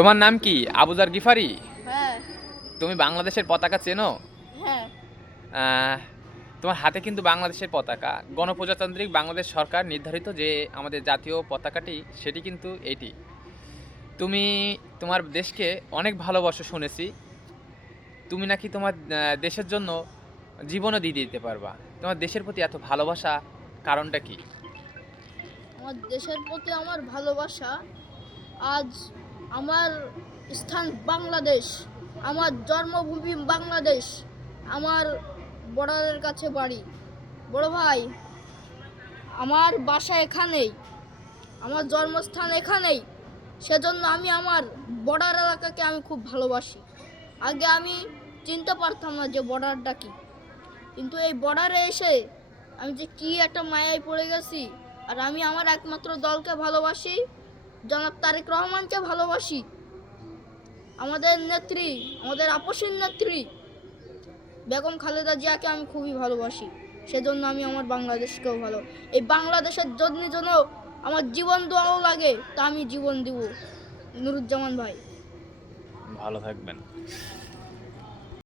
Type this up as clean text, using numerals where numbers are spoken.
তোমার নাম কি? আবুজার গিফারি? হ্যাঁ। তুমি বাংলাদেশের পতাকা চেনো? হ্যাঁ। আহ, তোমার হাতে কিন্তু বাংলাদেশের পতাকা। গণপ্রজাতান্ত্রিক বাংলাদেশ সরকার নির্ধারিত যে আমাদের জাতীয় পতাকাটি, সেটি কিন্তু এটি। তুমি তোমার দেশকে অনেক ভালোবাসো শুনেছি। তুমি নাকি তোমার দেশের জন্য জীবনও দিয়ে দিতে পারবা। তোমার দেশের প্রতি এত ভালোবাসা কারণটা কি? আমার দেশের প্রতি আমার ভালোবাসা, আজ আমার স্থান বাংলাদেশ, আমার জন্মভূমি বাংলাদেশ, আমার বর্ডারের কাছে বাড়ি। বড় ভাই, আমার বাসা এখানেই, আমার জন্মস্থান এখানেই। সেজন্য আমি আমার বর্ডার এলাকাকে আমি খুব ভালোবাসি। আগে আমি চিনতে পারতাম না যে বর্ডারটা কি, কিন্তু এই বর্ডারে এসে আমি যে কি একটা মায়ায় পড়ে গেছি। আর আমি আমার একমাত্র দলকে ভালোবাসি, জনাব তারেক রহমানকে ভালোবাসি। আমাদের নেত্রী, আমাদের আপসীর নেত্রী বেগম খালেদা জিয়াকে আমি খুবই ভালোবাসি। সেজন্য আমি আমার বাংলাদেশকেও ভালো, এই বাংলাদেশের জন্য আমার জীবন দেওয়াও লাগে, তা আমি জীবন দিব। নুরুজ্জামান ভাই। ভালো থাকবেন।